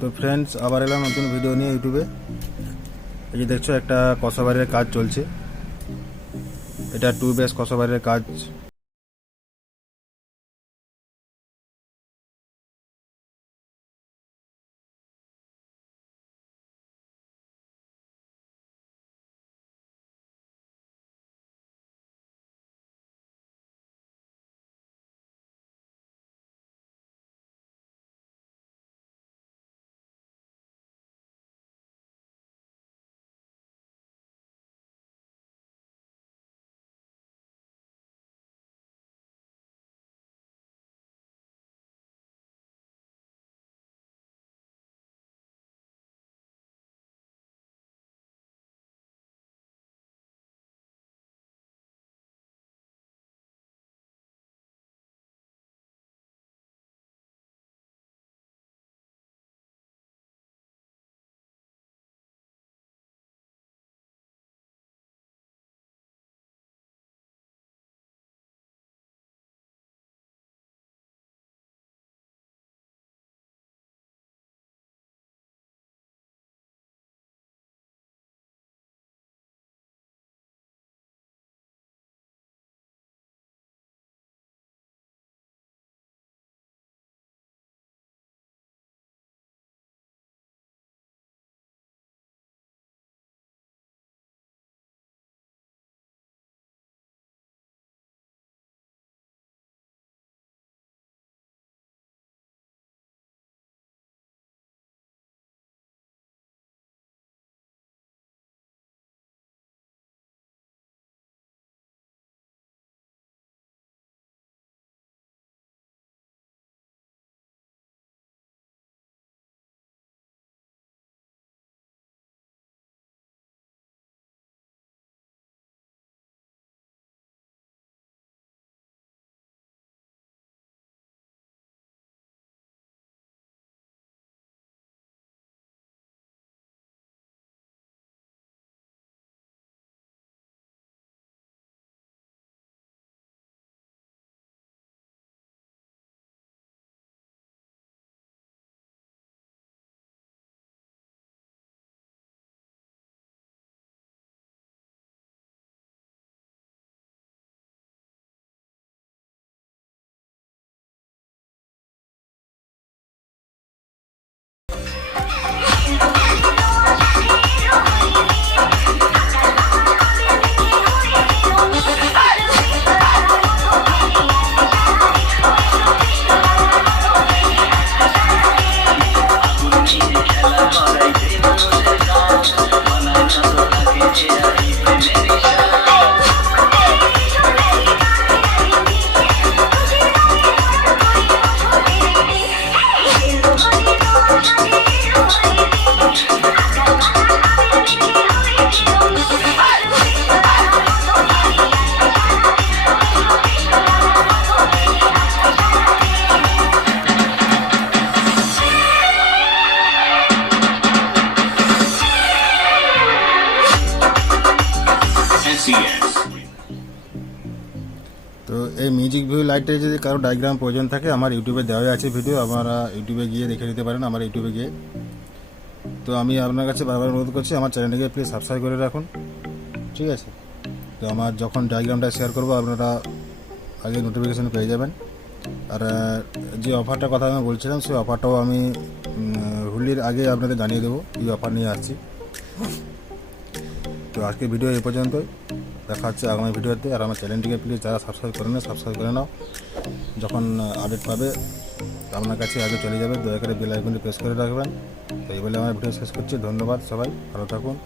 তো ফ্রেন্ডস আবার এলাম নতুন ভিডিও নিয়ে ইউটিউবে এই যে দেখছ, একটা কষাবাড়ির কাজ চলছে। এটা টু বেস কষাবাড়ির কাজ। মিউজিক ভিউ লাইটের যদি কারও ডায়াগ্রাম প্রয়োজন থাকে, আমার ইউটিউবে দেওয়া আছে ভিডিও আপনারা ইউটিউবে গিয়ে দেখে নিতে পারেন আমার ইউটিউবে গিয়ে। তো আমি আপনার কাছে বারবার অনুরোধ করছি, আমার চ্যানেলটিকে প্লিজ সাবস্ক্রাইব করে রাখুন, ঠিক আছে? তো আমার যখন ডায়াগ্রামটা শেয়ার করব, আপনারা আগে নোটিফিকেশন পেয়ে যাবেন। আর, যে অফারটার কথা আমি বলছিলাম, সেই অফারটাও আমি হুলির হোলির আগে আপনাদের জানিয়ে দেবো এই অফার নিয়ে আসছি। তো আজকে ভিডিও এ পর্যন্তই। দেখা হচ্ছে আগামী ভিডিওতে। আর আমার চ্যানেলটিকে প্লিজ যারা সাবস্ক্রাইব করে না সাবস্ক্রাইব করে নাও। যখন আপডেট পাবে, আপনার কাছে আগে চলে যাবে, দয়া করে বেল আইকনটি প্রেস করে রাখবেন। তো এই বলে আমার ভিডিও শেষ করছি। ধন্যবাদ সবাই। ভালো থাকুন।